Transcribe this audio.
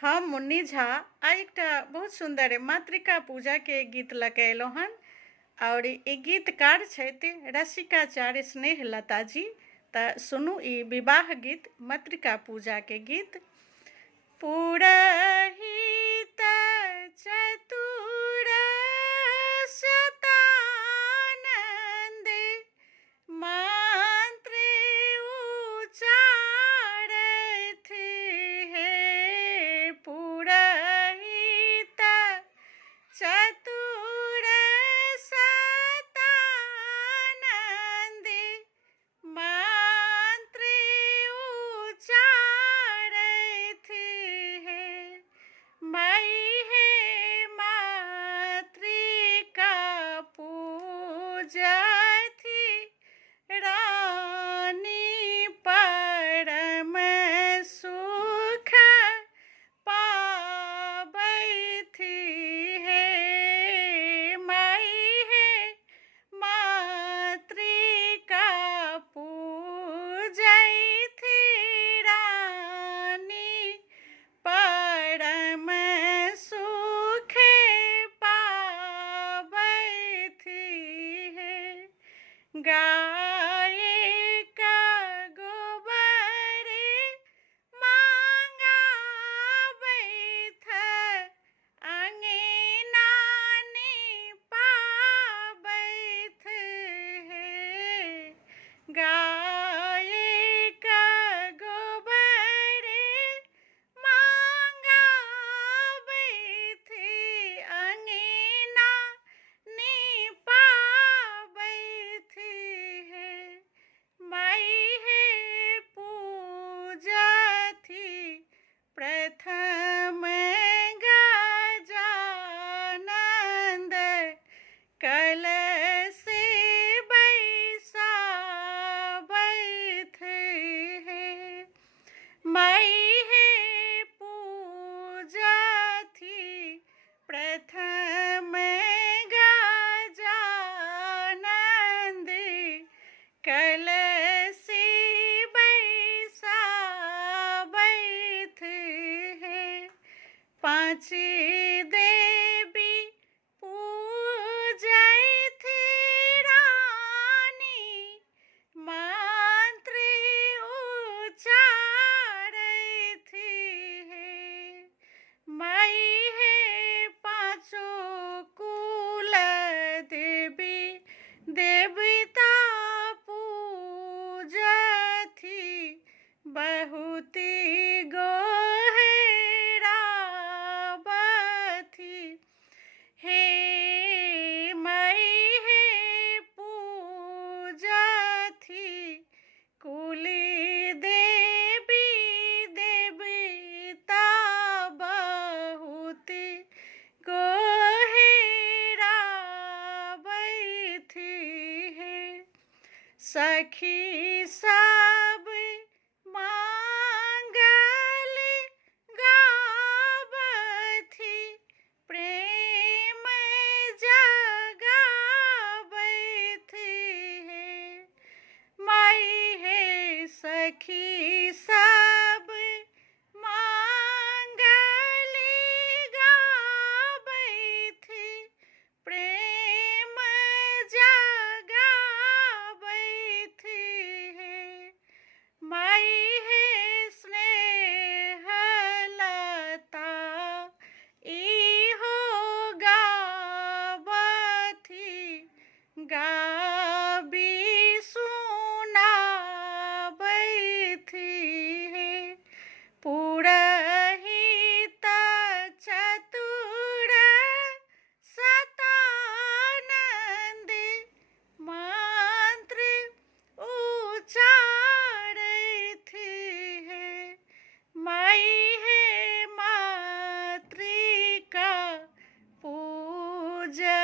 हम मुन्नी झा आ एकटा बहुत सुंदर मातृका पूजा के गीत लऽ अयलहुँ हन। और ई गीतकार छथि रसिकाचार्य स्नेह लता जी। तऽ सुनू ई विवाह गीत मातृका पूजा के गीत। पुरहित चतुर शतानंद मंत्र उचारथ हे। पुरहित चतुर शतानंद मंत्र उचारथ हे। मई हे मातृका पूजथि रानी परम सुख पाबथि हे। मई हे मातृका पूजथि रानी परम सुख पाबथि हे। गाय का गोबर मांगाबैथ अंगना निपाबैथ हे। गाय का गोबर मांगाबैथ अंगना निपाबैथ हे। मई हे पूजथि प्रथम गजानंद कलश बैसाबैथ हे। मई हे पूजथि प्रथम गजानंद कलश बैसाबैथ हे। पाँच देवी पूजथि रानी मंत्र उचारथ हे। मई हे पाँचों कुल देवी देवता पूजथि बहुति गोहराबथि हे। मई हे पूजथि कुली देवी देवता बहुति गोहराबथि हे। सखी सब मांगल गावथि प्रेम जगावथ हे। मई हे सखी सब मांगल गावथि प्रेम जगावथ हे। मई हे स्नेह लता इहो गावथि गाबी सुनाबैथ हे। पुरहित चतुर शतानंद मंत्र उचारथ हे। मई हे मातृका पूजा।